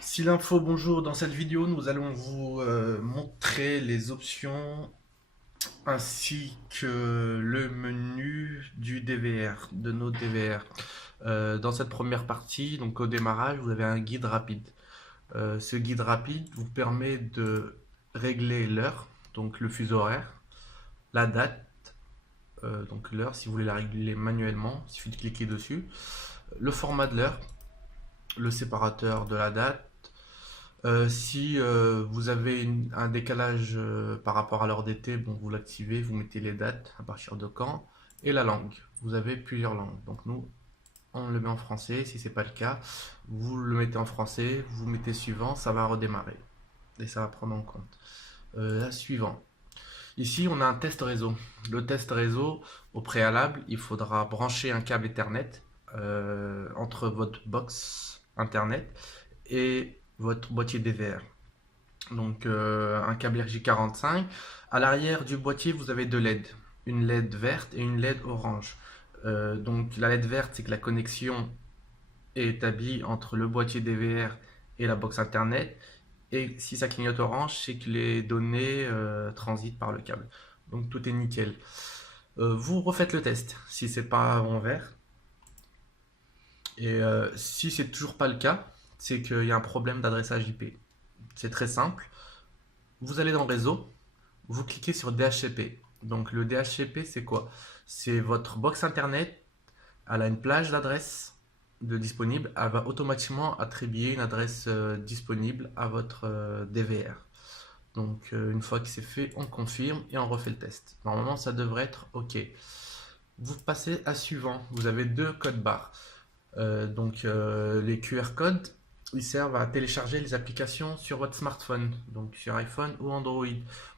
Si l'info, bonjour, dans cette vidéo nous allons vous montrer les options ainsi que le menu du DVR, de nos DVR. Dans cette première partie, donc au démarrage, vous avez un guide rapide. Ce guide rapide vous permet de régler l'heure, donc le fuseau horaire, la date, donc l'heure si vous voulez la régler manuellement, il suffit de cliquer dessus, le format de l'heure, le séparateur de la date. Si vous avez un décalage par rapport à l'heure d'été, bon, vous l'activez, vous mettez les dates à partir de quand, et la langue. Vous avez plusieurs langues. Donc nous, on le met en français. Si c'est pas le cas, vous le mettez en français, vous mettez suivant, ça va redémarrer et ça va prendre en compte. Là, suivant. Ici, on a un test réseau. Le test réseau, au préalable, il faudra brancher un câble Ethernet entre votre box Internet et votre boîtier DVR. Donc un câble RJ45. À l'arrière du boîtier, vous avez deux LED. Une LED verte et une LED orange. Donc la LED verte, c'est que la connexion est établie entre le boîtier DVR et la box Internet. Et si ça clignote orange, c'est que les données transitent par le câble. Donc tout est nickel. Vous refaites le test si c'est pas en vert. Et si c'est toujours pas le cas, c'est qu'il y a un problème d'adressage IP. C'est très simple. Vous allez dans Réseau, vous cliquez sur DHCP. Donc le DHCP, c'est quoi? C'est votre box Internet, elle a une plage d'adresses de disponible, elle va automatiquement attribuer une adresse disponible à votre DVR. Donc une fois que c'est fait, on confirme et on refait le test. Normalement, ça devrait être OK. Vous passez à suivant. Vous avez deux codes barres. Les QR codes, ils servent à télécharger les applications sur votre smartphone, donc sur iPhone ou Android.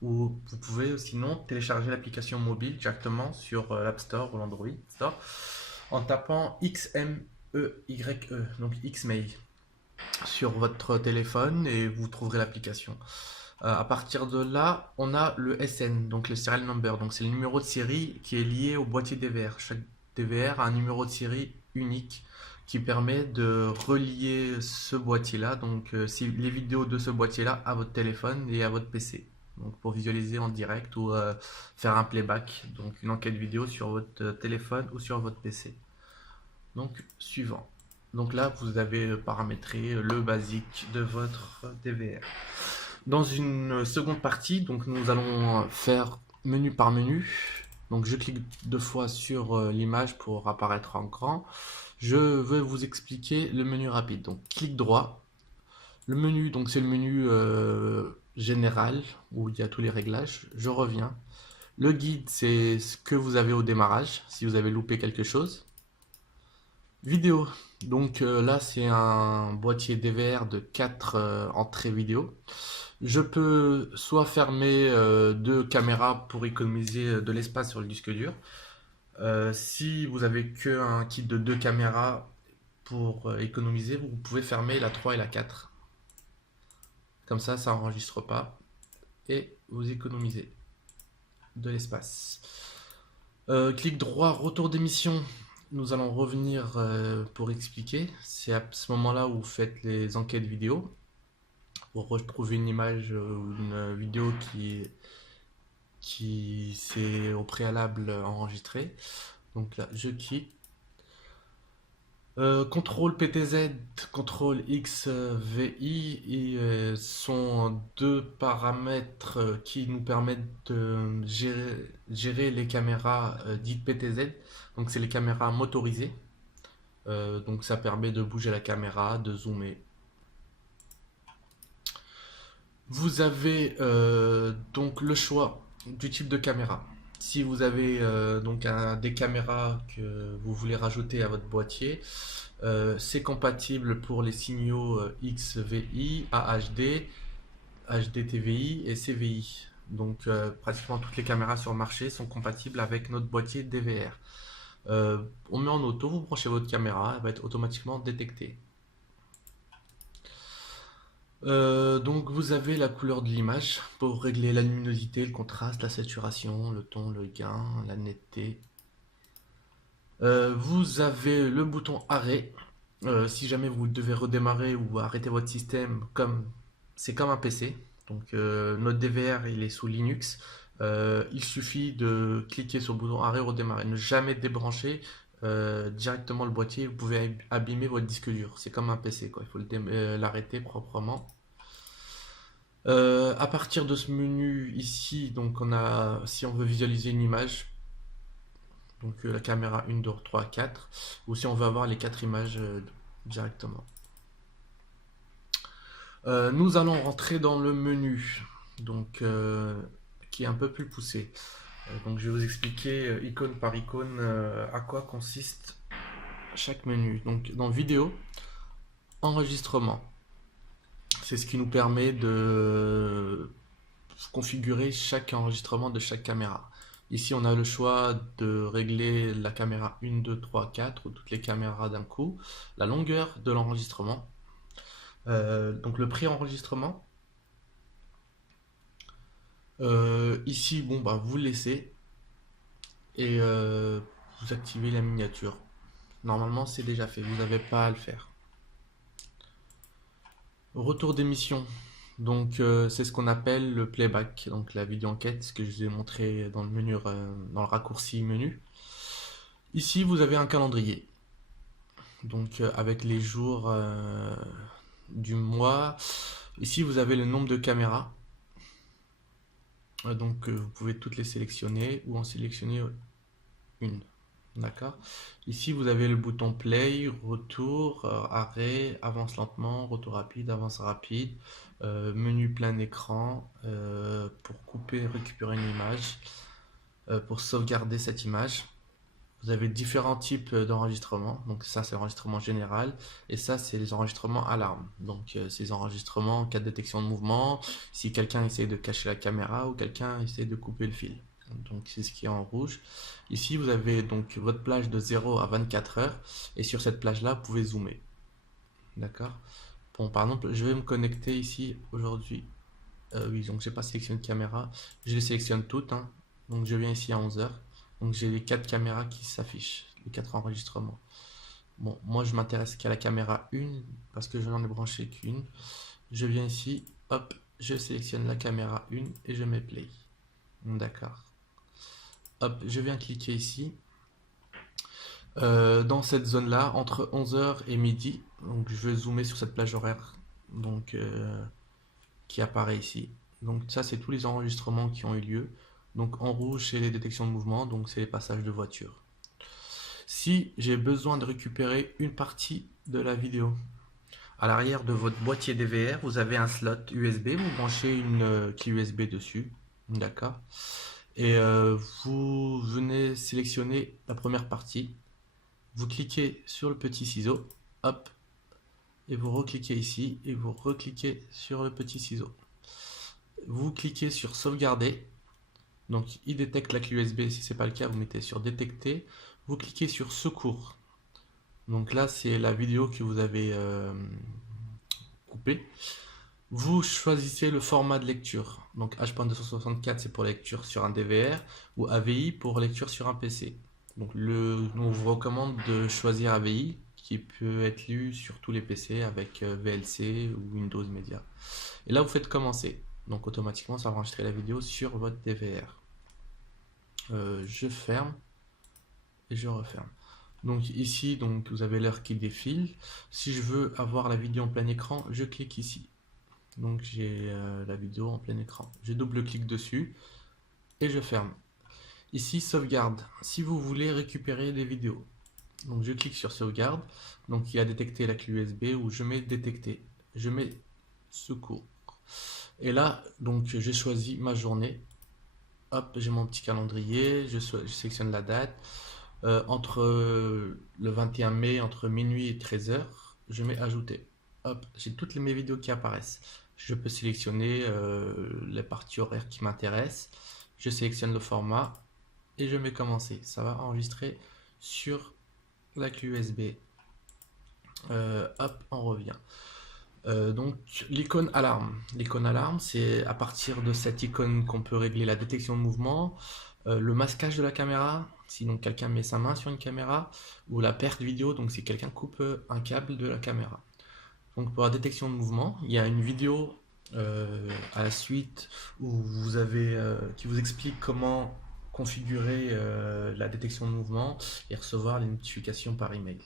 Ou vous pouvez sinon télécharger l'application mobile directement sur l'App Store ou l'Android Store en tapant XMEYE, donc Xmail, sur votre téléphone et vous trouverez l'application. À partir de là, on a le SN, donc le serial number, donc c'est le numéro de série qui est lié au boîtier DVR. Chaque DVR a un numéro de série unique qui permet de relier ce boîtier-là, donc si les vidéos de ce boîtier-là à votre téléphone et à votre PC. Donc pour visualiser en direct ou faire un playback, donc une enquête vidéo sur votre téléphone ou sur votre PC. Donc suivant. Donc là, vous avez paramétré le basique de votre DVR. Dans une seconde partie, donc nous allons faire menu par menu. Donc je clique deux fois sur l'image pour apparaître en grand. Je vais vous expliquer le menu rapide. Donc clic droit. Le menu, donc c'est le menu général où il y a tous les réglages. Je reviens. Le guide, c'est ce que vous avez au démarrage, si vous avez loupé quelque chose. Vidéo. Donc là, c'est un boîtier DVR de 4 entrées vidéo. Je peux soit fermer deux caméras pour économiser de l'espace sur le disque dur. Si vous avez qu'un kit de deux caméras pour économiser, vous pouvez fermer la 3 et la 4. Comme ça n'enregistre pas et vous économisez de l'espace. Clic droit, retour d'émission. Nous allons revenir pour expliquer. C'est à ce moment-là où vous faites les enquêtes vidéo pour retrouver une image ou une vidéo qui s'est au préalable enregistrée. Donc là, je quitte. Contrôle PTZ, contrôle XVI sont deux paramètres qui nous permettent de gérer les caméras dites PTZ. Donc c'est les caméras motorisées. Donc ça permet de bouger la caméra, de zoomer. Vous avez donc le choix du type de caméra. Si vous avez des caméras que vous voulez rajouter à votre boîtier, c'est compatible pour les signaux XVI, AHD, HDTVI et CVI. Donc pratiquement toutes les caméras sur le marché sont compatibles avec notre boîtier DVR. On met en auto, vous branchez votre caméra, elle va être automatiquement détectée. Donc vous avez la couleur de l'image pour régler la luminosité, le contraste, la saturation, le ton, le gain, la netteté. Vous avez le bouton arrêt. Si jamais vous devez redémarrer ou arrêter votre système, comme c'est comme un PC. Donc notre DVR il est sous Linux. Il suffit de cliquer sur le bouton arrêt redémarrer. Ne jamais débrancher directement le boîtier. Vous pouvez abîmer votre disque dur. C'est comme un PC quoi. Il faut l'arrêter proprement. À partir de ce menu ici, donc on a, si on veut visualiser une image, donc la caméra 1, 2, 3, 4, ou si on veut avoir les 4 images directement. Nous allons rentrer dans le menu, donc qui est un peu plus poussé. Donc je vais vous expliquer icône par icône à quoi consiste chaque menu. Donc dans vidéo, enregistrement. C'est ce qui nous permet de configurer chaque enregistrement de chaque caméra. Ici, on a le choix de régler la caméra 1, 2, 3, 4 ou toutes les caméras d'un coup, la longueur de l'enregistrement, donc le pré-enregistrement. Ici, bon, bah, vous le laissez et vous activez la miniature. Normalement, c'est déjà fait, vous n'avez pas à le faire. Retour d'émission. Donc c'est ce qu'on appelle le playback, donc la vidéo enquête, ce que je vous ai montré dans le menu, dans le raccourci menu. Ici vous avez un calendrier, donc avec les jours du mois. Ici vous avez le nombre de caméras, donc vous pouvez toutes les sélectionner ou en sélectionner une. D'accord. Ici, vous avez le bouton play, retour, arrêt, avance lentement, retour rapide, avance rapide, menu plein écran pour couper, récupérer une image, pour sauvegarder cette image. Vous avez différents types d'enregistrement. Donc ça, c'est l'enregistrement général et ça, c'est les enregistrements alarme. Donc ces enregistrements en cas de détection de mouvement, si quelqu'un essaie de cacher la caméra ou quelqu'un essaie de couper le fil. Donc c'est ce qui est en rouge. Ici vous avez donc votre plage de 0 à 24 heures et sur cette plage là vous pouvez zoomer. D'accord. Bon, par exemple je vais me connecter ici aujourd'hui. Oui, donc j'ai pas sélectionné de caméra, je les sélectionne toutes hein. Donc je viens ici à 11 heures. Donc j'ai les 4 caméras qui s'affichent, les 4 enregistrements. Bon, moi je m'intéresse qu'à la caméra 1 parce que je n'en ai branché qu'une. Je viens ici, hop, je sélectionne la caméra 1 et je mets play. D'accord. Hop, je viens cliquer ici. Dans cette zone là, entre 11 heures et midi, donc je vais zoomer sur cette plage horaire donc, qui apparaît ici. Donc ça c'est tous les enregistrements qui ont eu lieu. Donc en rouge c'est les détections de mouvement, donc c'est les passages de voiture. Si j'ai besoin de récupérer une partie de la vidéo, à l'arrière de votre boîtier DVR, vous avez un slot USB, vous branchez une clé USB dessus, d'accord. Et vous venez sélectionner la première partie, vous cliquez sur le petit ciseau, hop, et vous recliquez ici, et vous recliquez sur le petit ciseau. Vous cliquez sur sauvegarder, donc il détecte la clé USB, si ce n'est pas le cas, vous mettez sur détecter, vous cliquez sur secours. Donc là, c'est la vidéo que vous avez coupée. Vous choisissez le format de lecture. Donc H.264 c'est pour lecture sur un DVR ou AVI pour lecture sur un PC. Donc on vous recommande de choisir AVI qui peut être lu sur tous les PC avec VLC ou Windows Media. Et là vous faites commencer. Donc automatiquement ça va enregistrer la vidéo sur votre DVR. Je ferme et je referme. Donc ici donc vous avez l'heure qui défile. Si je veux avoir la vidéo en plein écran, je clique ici. Donc j'ai la vidéo en plein écran. Je double-clique dessus et je ferme. Ici, sauvegarde. Si vous voulez récupérer des vidéos. Donc je clique sur sauvegarde. Donc il a détecté la clé USB où je mets détecter. Je mets secours. Et là, donc j'ai choisi ma journée. Hop, j'ai mon petit calendrier. Je sélectionne la date. Entre le 21 mai, entre minuit et 13 heures, je mets ajouter. Hop, j'ai toutes mes vidéos qui apparaissent. Je peux sélectionner les parties horaires qui m'intéressent. Je sélectionne le format et je mets commencer. Ça va enregistrer sur la clé USB. Hop, on revient. Donc l'icône alarme. L'icône alarme, c'est à partir de cette icône qu'on peut régler la détection de mouvement, le masquage de la caméra, si donc quelqu'un met sa main sur une caméra, ou la perte vidéo, donc si quelqu'un coupe un câble de la caméra. Donc pour la détection de mouvement, il y a une vidéo à la suite où qui vous explique comment configurer la détection de mouvement et recevoir les notifications par email.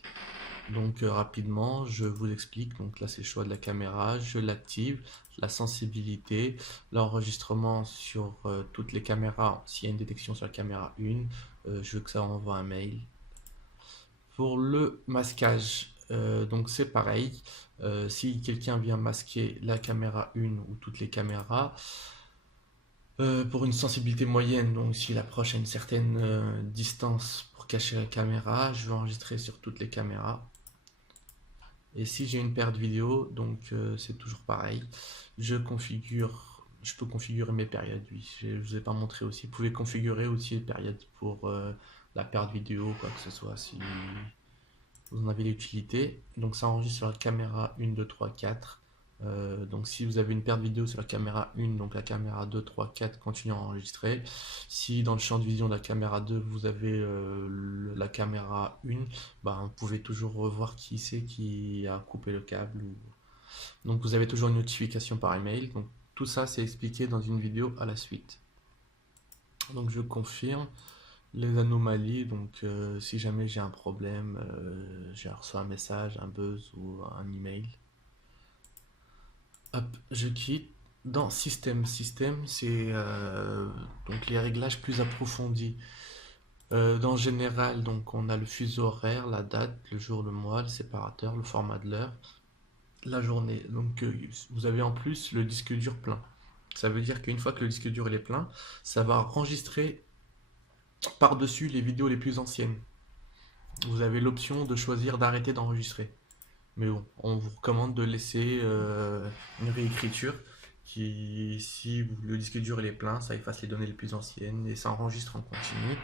Donc rapidement, je vous explique. Donc là, c'est le choix de la caméra, je l'active, la sensibilité, l'enregistrement sur toutes les caméras. S'il y a une détection sur la caméra 1, je veux que ça envoie un mail. Pour le masquage, donc c'est pareil. Si quelqu'un vient masquer la caméra 1 ou toutes les caméras, pour une sensibilité moyenne, donc s'il approche à une certaine distance pour cacher la caméra, je vais enregistrer sur toutes les caméras. Et si j'ai une perte vidéo, donc c'est toujours pareil. Je peux configurer mes périodes, oui. Je ne vous ai pas montré aussi. Vous pouvez configurer aussi les périodes pour la perte vidéo, quoi que ce soit, si vous en avez l'utilité. Donc ça enregistre sur la caméra 1, 2, 3, 4. Donc si vous avez une perte vidéo sur la caméra 1, donc la caméra 2, 3, 4 continue à enregistrer. Si dans le champ de vision de la caméra 2, vous avez la caméra 1, bah, vous pouvez toujours revoir qui c'est qui a coupé le câble. Donc vous avez toujours une notification par email. Donc tout ça c'est expliqué dans une vidéo à la suite. Donc je confirme les anomalies, donc si jamais j'ai un problème, j'ai reçu un message, un buzz ou un email. Hop, je quitte. Dans système, c'est donc les réglages plus approfondis. Dans le général, donc on a le fuseau horaire, la date, le jour, le mois, le séparateur, le format de l'heure, la journée. Donc vous avez en plus le disque dur plein. Ça veut dire qu'une fois que le disque dur il est plein, ça va enregistrer par-dessus les vidéos les plus anciennes. Vous avez l'option de choisir d'arrêter d'enregistrer. Mais bon, on vous recommande de laisser une réécriture qui, si le disque dur il est plein, ça efface les données les plus anciennes et ça enregistre en continu.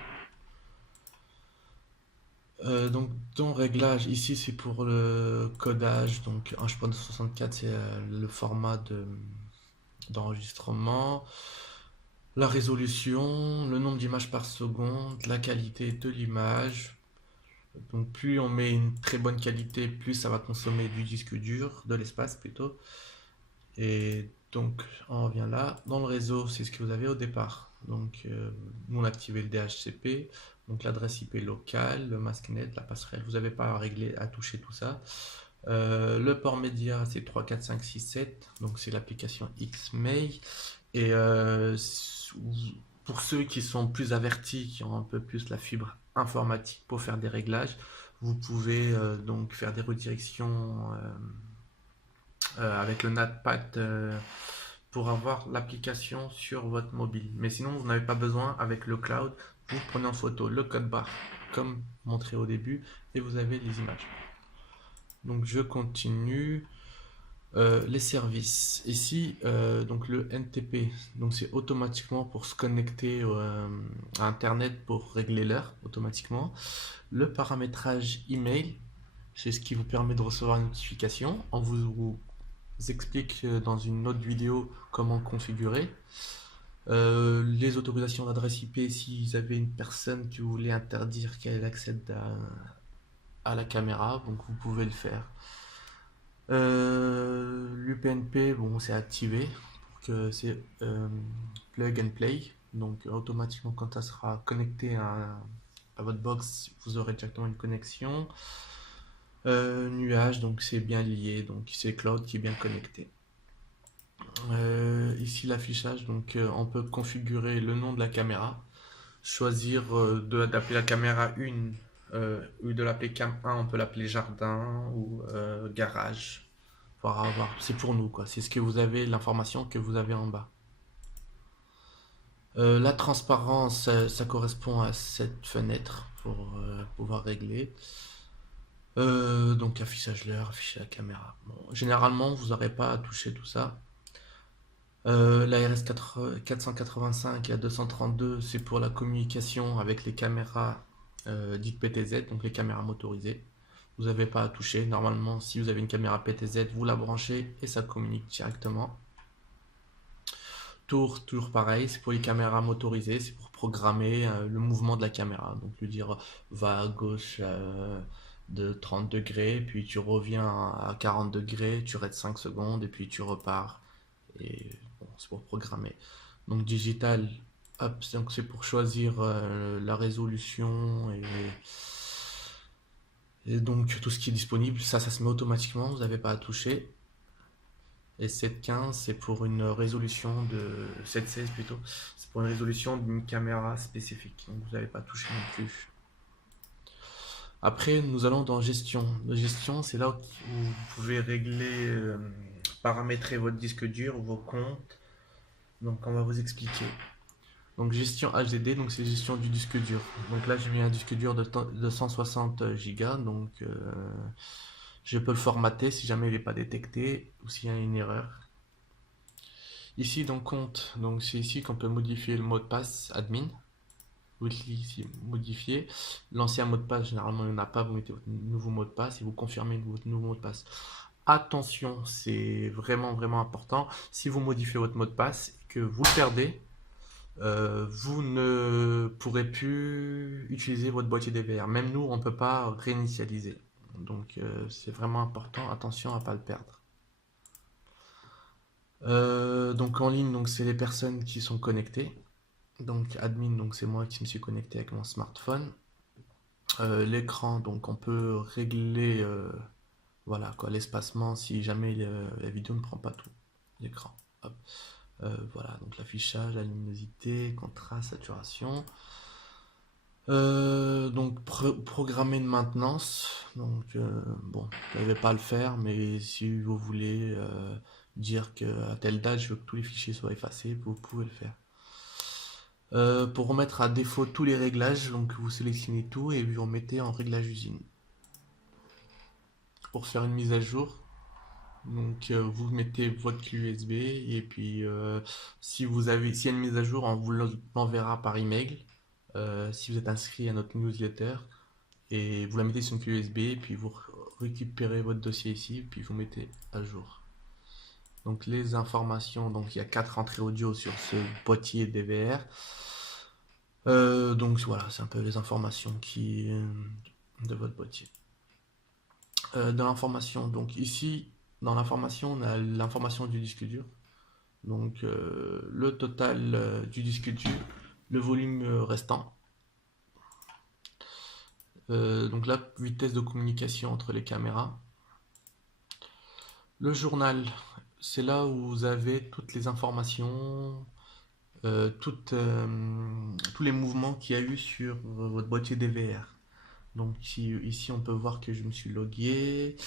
Donc dans réglage, ici c'est pour le codage, donc 1.64 c'est le format d'enregistrement, la résolution, le nombre d'images par seconde, la qualité de l'image. Donc plus on met une très bonne qualité, plus ça va consommer du disque dur, de l'espace plutôt. Et donc on revient là. Dans le réseau, c'est ce que vous avez au départ. Donc nous on a activé le DHCP, donc l'adresse IP locale, le masknet, la passerelle. Vous n'avez pas à régler, à toucher tout ça. Le port média c'est 3, 4, 5, 6, 7. Donc c'est l'application Xmail. Et pour ceux qui sont plus avertis, qui ont un peu plus la fibre informatique pour faire des réglages, vous pouvez donc faire des redirections avec le NatPad pour avoir l'application sur votre mobile. Mais sinon, vous n'avez pas besoin avec le cloud. Vous prenez en photo le code barre comme montré au début et vous avez les images. Donc je continue. Les services. Ici, donc le NTP, donc c'est automatiquement pour se connecter à Internet pour régler l'heure automatiquement. Le paramétrage email, c'est ce qui vous permet de recevoir une notification. On vous explique dans une autre vidéo comment configurer. Les autorisations d'adresse IP, si vous avez une personne que vous voulez interdire qu'elle accède à la caméra, donc vous pouvez le faire. L'UPnP, bon, c'est activé pour que c'est plug and play. Donc automatiquement quand ça sera connecté à votre box, vous aurez directement une connexion. Nuage, donc c'est bien lié, donc c'est cloud qui est bien connecté. Ici l'affichage, donc on peut configurer le nom de la caméra, choisir d'appeler la caméra 1 ou de l'appeler cam 1, on peut l'appeler jardin ou garage. C'est pour nous quoi, c'est ce que vous avez, l'information que vous avez en bas. La transparence, ça correspond à cette fenêtre pour pouvoir régler. Donc affichage l'heure, afficher la caméra. Bon, généralement, vous n'aurez pas à toucher tout ça. La RS 485 et la 232, c'est pour la communication avec les caméras dites PTZ, donc les caméras motorisées. vous n'avez pas à toucher. Normalement, si vous avez une caméra PTZ, vous la branchez et ça communique directement. Tour, toujours pareil, c'est pour les caméras motorisées, c'est pour programmer le mouvement de la caméra. Donc lui dire va à gauche de 30 degrés, puis tu reviens à 40 degrés, tu restes 5 secondes et puis tu repars. Et bon, c'est pour programmer. Donc digital, hop, donc c'est pour choisir la résolution et donc tout ce qui est disponible. Ça se met automatiquement, vous n'avez pas à toucher. Et 715, c'est pour une résolution de 716 plutôt. C'est pour une résolution d'une caméra spécifique. Donc vous n'avez pas touché non plus. Après, nous allons dans gestion. La gestion, c'est là où vous pouvez régler, paramétrer votre disque dur, vos comptes. Donc on va vous expliquer. Donc gestion HDD, donc c'est gestion du disque dur. Donc là j'ai mis un disque dur de 160 Go, donc je peux le formater si jamais il n'est pas détecté ou s'il y a une erreur. Ici dans compte, donc c'est ici qu'on peut modifier le mot de passe admin. Vous cliquez ici modifier. L'ancien mot de passe, généralement il n'y en a pas, vous mettez votre nouveau mot de passe et vous confirmez votre nouveau mot de passe. Attention, c'est vraiment important. Si vous modifiez votre mot de passe et que vous le perdez, vous ne pourrez plus utiliser votre boîtier DVR. Même nous, on ne peut pas réinitialiser. Donc c'est vraiment important, attention à ne pas le perdre. Donc en ligne, donc c'est les personnes qui sont connectées. Donc admin, donc c'est moi qui me suis connecté avec mon smartphone. L'écran, donc on peut régler voilà quoi, l'espacement si jamais la vidéo ne prend pas tout l'écran. Voilà, donc l'affichage, la luminosité, contraste, saturation. Donc programmer une maintenance. Donc bon, je ne vais pas le faire, mais si vous voulez dire qu'à telle date je veux que tous les fichiers soient effacés, vous pouvez le faire. Pour remettre à défaut tous les réglages, donc vous sélectionnez tout et vous remettez en réglage usine. Pour faire une mise à jour, donc vous mettez votre clé USB et puis s'il y a une mise à jour, on vous l'enverra par email si vous êtes inscrit à notre newsletter et vous la mettez sur une clé USB et puis vous récupérez votre dossier ici et puis vous mettez à jour. Donc les informations, donc il y a 4 entrées audio sur ce boîtier DVR. Donc voilà, c'est un peu les informations de votre boîtier. Dans l'information, donc ici, dans l'information, on a l'information du disque dur. Donc le total du disque dur, le volume restant. Donc la vitesse de communication entre les caméras. Le journal, c'est là où vous avez toutes les informations, tous les mouvements qu'il y a eu sur votre boîtier DVR. Donc ici on peut voir que je me suis logué,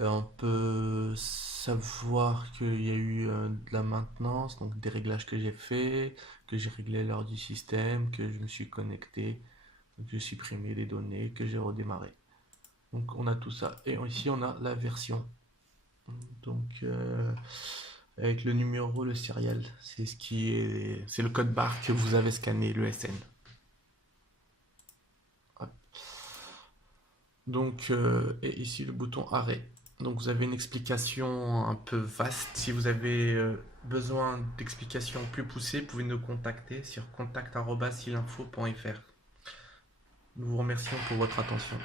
on peut savoir qu'il y a eu de la maintenance, donc des réglages que j'ai fait, que j'ai réglé lors du système, que je me suis connecté, que j'ai supprimé les données, que j'ai redémarré. Donc on a tout ça. Et ici on a la version. Donc avec le numéro, le serial, c'est le code barre que vous avez scanné, le SN. Donc, et ici le bouton arrêt. Donc vous avez une explication un peu vaste. Si vous avez besoin d'explications plus poussées, vous pouvez nous contacter sur contact@silinfo.fr. Nous vous remercions pour votre attention.